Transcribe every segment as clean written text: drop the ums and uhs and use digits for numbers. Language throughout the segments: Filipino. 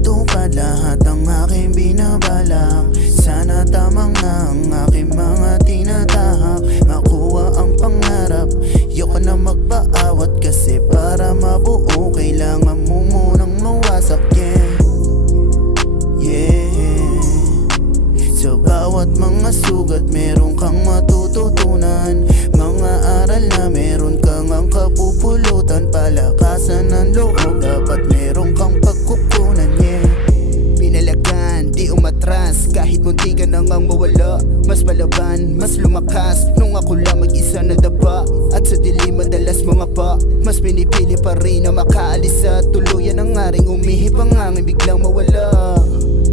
matupad lahat ang aking binabalak. Sana tamang na ang aking mga tinatahak. Makuha ang pangarap, yoko na magpaawat. Kasi para mabuo kailangan mo munang mawasak. Sa bawat mga sugat meron kang matututunan. Mga aral na meron kang ang kapupulutan. Palakasan ng loob, dapat meron kang pagkukunan. Pinalagan, di umatras, kahit munti ka nang mawala. Mas palaban, mas lumakas, nung ako lang mag-isa na daba. At sa dilim madalas mga pa, mas pinipili pa rin na makaalis. At tuluyan ang aring umihip ang hangin biglang mawala.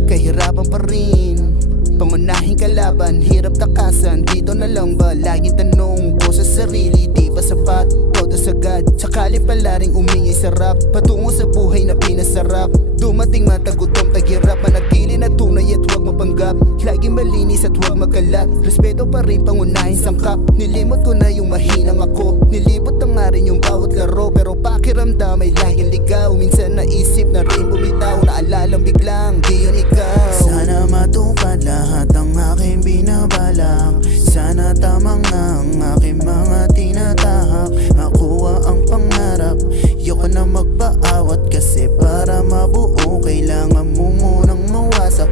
Kahirapan pa rin, pangunahing kalaban, hirap takasan. Dito na lang ba, laging tanong ko sa sarili, di ba sapat? Todo sagad, sakali pala ring umingi sarap. Patungo sa buhay na pinasarap. Dumating matagutom, taghirap, manatili na tunay at huwag mapanggap. Laging malinis at huwag magkalat, respeto pa rin pangunahing sangkap. Nilimot ko na yung mahinang ako, nilibot na nga rin yung bawat laro. Pero pakiramdam ay laging ligaw, minsan naisip na rin bumitaw. Naalalang biglang, di yun ikaw. Sana matupad lahat ang aking binabalak. Sana tamang na ang aking mga tinatahak. Makuha ang pangarap, yoko na magpaawat. Kasi para mabuo kailangan mo munang mawasak.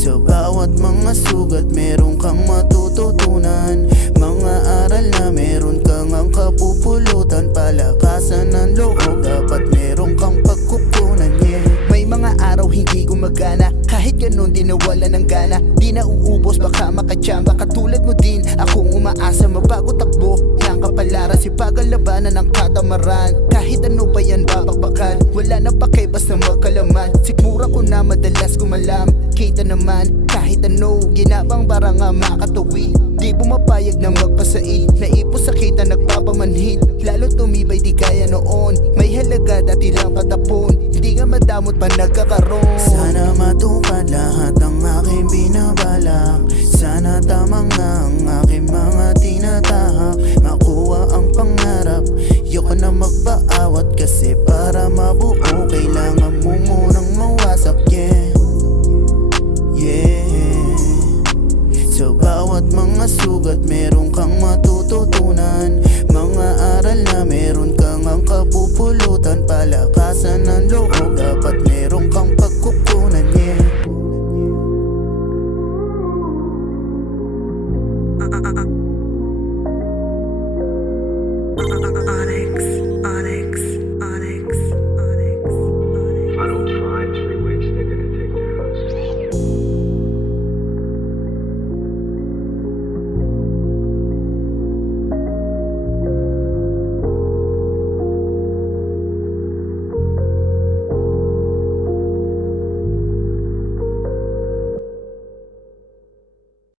Sa bawat mga sugat meron kang matututunan. Mga aral na meron kang ang kapupulutan. Palakasan ng loob, dapat meron kang pagkukunan. May mga araw hindi gumagana, kahit ganun di nawala ng gana. Di na uubos baka makachamba, katulad mo din akong umaasa magbago takbo. Yang kapalaran si pagalabanan ng katamaran. Kahit ano pa yan babakbakan, wala na pake basta magkalaman. Sikmura ko na madalas gumalam, kita naman kahit ano ginabang para nga makatawi. Di bumapayag na magpasait, naipos sa kita nagpapamanhid. Lalo tumibay di kaya noon, may halaga dati lang patapon. Hindi nga madamot pa nagkakaroon. Sana matupad lahat ang aking binabalak. Sana tamang na ang aking mga tinatahak. Makuha ang pangarap, yoko na magpaawat. Kasi para mabuo kailangan mo munang mawasak. Sa bawat mga sugat meron kang matututunan. Mga aral na meron kang ang kapupulutan. Palakasan ng loob, dapat meron kang pagkukunan.